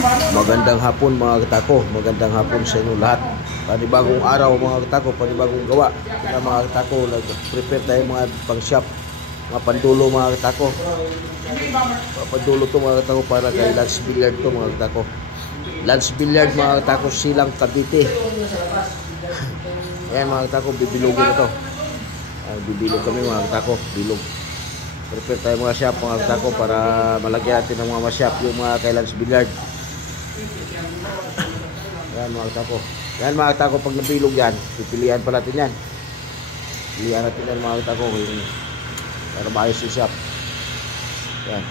Magandang hapon mga katako, magandang hapon sa inyo lahat. Panibagong araw mga katako, panibagong gawa. Kaya mga katako, nag-prepare tayo mga pang-shop, mga pandulo mga katako. Pandulo to mga katako para kay Lance Billiard to mga katako. Lance Billiard mga katako, Silang Cavite. Ayan mga katako, bibilogin na to. Bibilog kami mga katako, bilog. Prepare tayo mga shop mga katako para malagyan natin ng mga shop yung mga kay Lance Billiard. Yan mga katako. Yan mga katako, pag nabilog yan, pipilihan pa natin yan. Pilihan natin yan mga katako yung para maayos yung shop. Yan.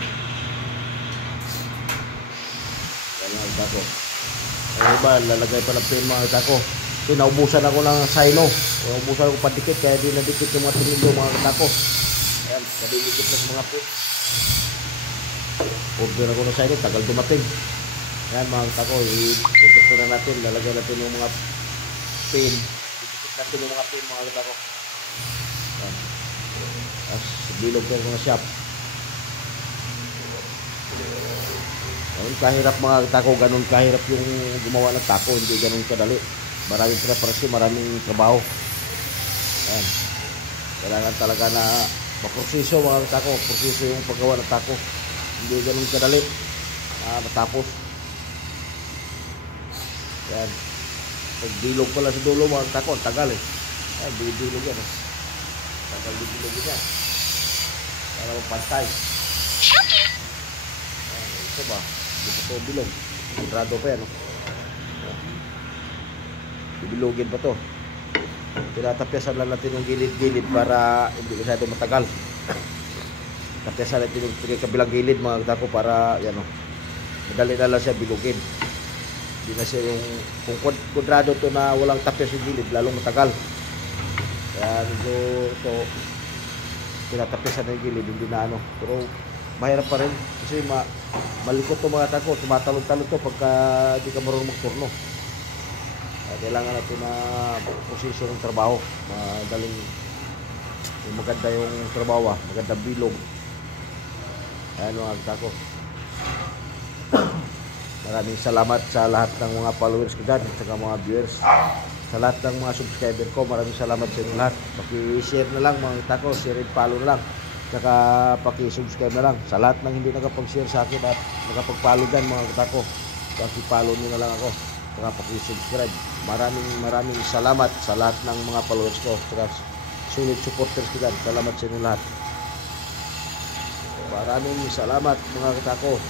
Yan mga katako. Ang iba, lalagay pa ng pin mga katako. So, naubusan ako ng sino. Naubusan ako padikit kaya di nadikit yung mga tinilo mga katako. Yan, nadidikit na sa mga pin. Order ako ng sino, tagal dumating. Yan mga katako, itutok na natin, lalagyan natin yung mga pin. Itutok natin yung mga pin mga katako. Yan. Tapos bilog ko yung mga shop. Ganun kahirap mga katako, ganun kahirap yung gumawa ng tako, hindi ganun kadali. Maraming preparasyon, maraming trabaho. Yan. Kailangan talaga na maproseso mga katako, proseso yung paggawa ng tako. Hindi ganun kadali. Matapos. Yan. Pagbilog pala sa dulo mga tako, tagal eh. Yan, bilog yan. Tagal bilog yan. Para mapantay. Yan, ito ba? Hindi pa ito bilog. Rado pa yan. Bibilogin pa to. Tinatapyasan lang natin yung gilid-gilid para hindi masyado matagal. Tapyasan natin yung kabilang gilid mga tako para yan o. Madali na lang siya bilogin. Hindi na siya yung kung kudrado to na walang tapyas yung gilid lalong matagal. Kaya medyo ito tinatapyasan na yung gilid hindi na ano. Pero mahirap pa rin kasi malikot to mga tako. Tumatalon-talon to pagka di ka marunong magturno. Kailangan natin na posisyon ng trabaho. Madaling yung maganda yung trabaho, magandang bilog. Ayan mga tako. Maraming salamat sa lahat ng mga followers ko dyan at saka mga viewers. Sa lahat ng mga subscriber ko, maraming salamat sa inyo lahat. Paki-share na lang mga tako, share and follow na lang. Saka paki-subscribe na lang. Sa lahat ng hindi nakapag-share sa akin at nakapag-follow dyan mga tako, paki-follow nyo na lang ako. Saka paki-subscribe. Maraming salamat sa lahat ng mga followers ko. Saka sulit supporters ko dyan. Salamat sa inyo lahat. Maraming salamat mga katako.